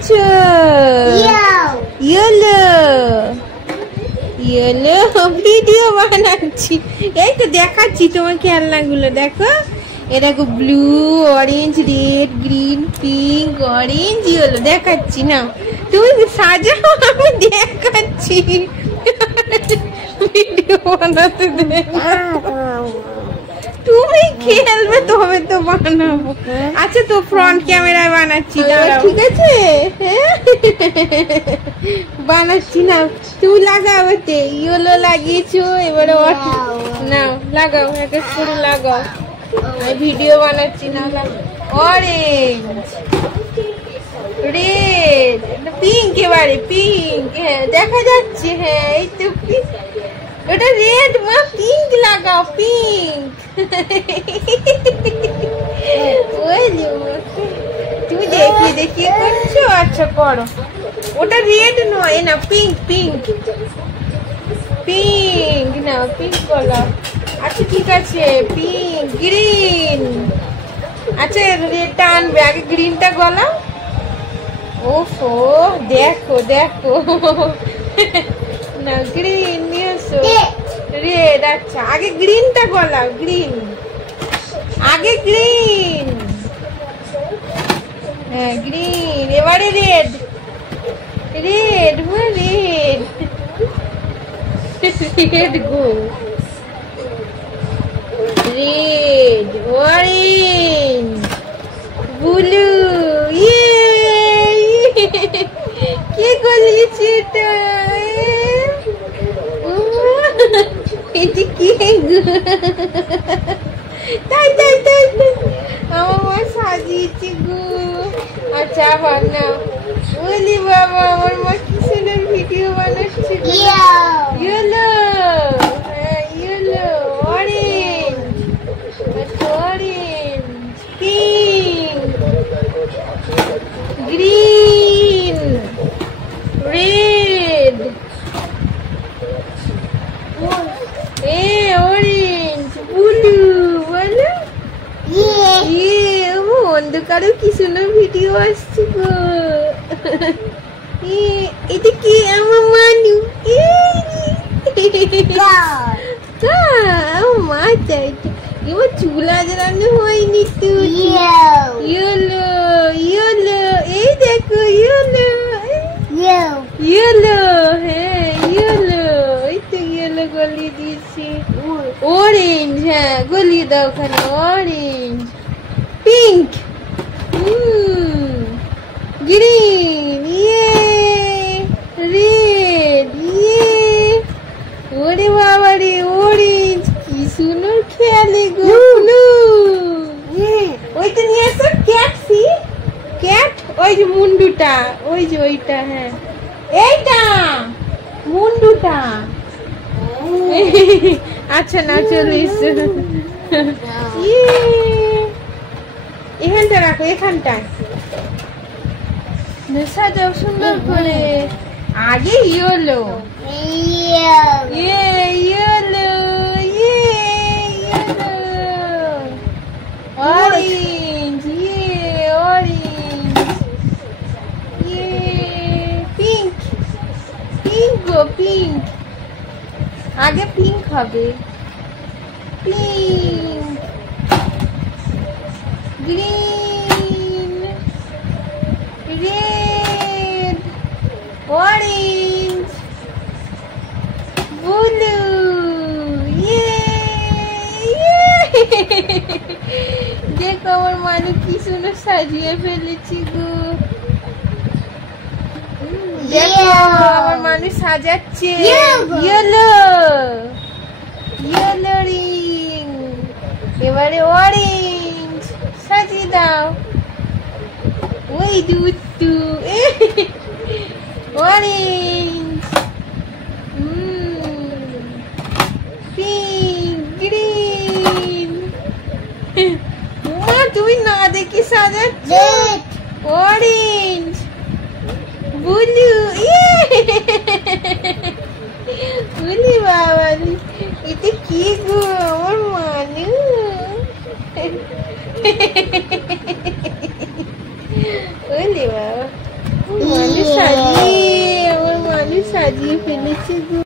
বানাচ্ছো? Yellow yellow video বানাচ্ছি। এই তো দেখাচ্ছি তোমার খেলনাগুলো, দেখো এ দেখো blue, orange, red, green, pink, orange, yellow দেখাচ্ছি না, তুমি সাজাও আমি দেখাচ্ছি। ভিডিও বানাতে দে, তুমি খেলবে তবে তো বানাবো। আচ্ছা তো ফ্রন্ট ক্যামেরায় বানাচ্ছি, ঠিক আছে? বানাচ্ছি না, তুমি লাগাও, এতে ইয়েলো লাগিয়েছো, এবারে নাও লাগাও, এক এক করে লাগাও। আমি ভিডিও বানাচ্ছি না, অরেঞ্জ, রেড, পিঙ্ক, এবারে পিঙ্ক, হ্যাঁ দেখা যাচ্ছে, হ্যাঁ এই তো পিঙ্ক, ওটা রেড, মা পিঙ্ক লাগাও, পিঙ্ক। তুমি দেখিয়ে দেখিয়ে করছো, আচ্ছা করো। ওটা রেড নয়, না পিঙ্ক, পিঙ্ক পিঙ্ক, না পিঙ্ক করো। আচ্ছা ঠিক আছে, পিঙ্ক, গ্রিন। আচ্ছা রেডটা আনবে, আগে গ্রিনটা গলাও। ওফো দেখো দেখো, না গ্রিন নিয়ে এসো, রেড। আচ্ছা আগে গ্রিনটা গলাও, গ্রিন আগে, গ্রিন, হ্যাঁ গ্রিন, এবারে রেড, রেড, রেড, রেড গো, রেড, অরেঞ্জ, ব্লু, কি করলিছি এটা? এটি কি তাই তাই তাই, আমার মা সাজিয়েছি গো। আচ্ছা আবার না, বলি বাবা আমার মা কি সুন্দর ভিডিও বানাচ্ছে। ইয়েলো, হ্যাঁ yellow, orange, orange, pink, green, red, orange, blue, বলো অন্ধকারেও কি সুন্দর ভিডিও আসছে গো। এটা কি আমার মানু, মা চাইটা এবার চুল আজরানো হয়নি তো। ইয়েলো ইয়েলো, এই দেখো ইয়েলো, ইয়েলো, হ্যাঁ ইয়েলো, এই তো ইয়েলো গলিয়ে দিয়েছি। অরেঞ্জ, হ্যাঁ গলিয়ে দাও ওখানে, অরেঞ্জ, পিঙ্ক, গ্রিন, রেড, ওরে বাবা রে, অরেঞ্জ, কি সুন্দর খেয়ালে গো। ব্লু, ওই তো নিয়ে আসো ক্যাট, সি ক্যাট, ওই যে মুন্ডুটা, ওই যে ওইটা, হ্যাঁ এইটা মুন্ডুটা। আচ্ছা না চলে এসো, এখানটা রাখো, এখানটায় সাজাও সুন্দর করে। আগে yellow, yellow, orange, orange, pink, pink গো পিঙ্ক, আগে পিঙ্ক হবে, pink, green, red, orange, blue, দেখো আমার মানুষ কি সুন্দর সাজিয়ে ফেলেছি গো। দেখো আমার মানুষ সাজাচ্ছে, ইয়েলো, ইয়েলো রিং, এবারে অরেঞ্জ সাজিয়ে দাও, ওই দুটু, অরেঞ্জ, পিঙ্ক, গ্রিন, মা তুমি না দেখি সাজাচ্ছ, অরেঞ্জ, ব্লু, বলি বাবা এটা কি গো আমার মানু, বলি বাবা মানুষ সাজিয়ে আমার মানুষ সাজিয়ে ফেলেছে গো।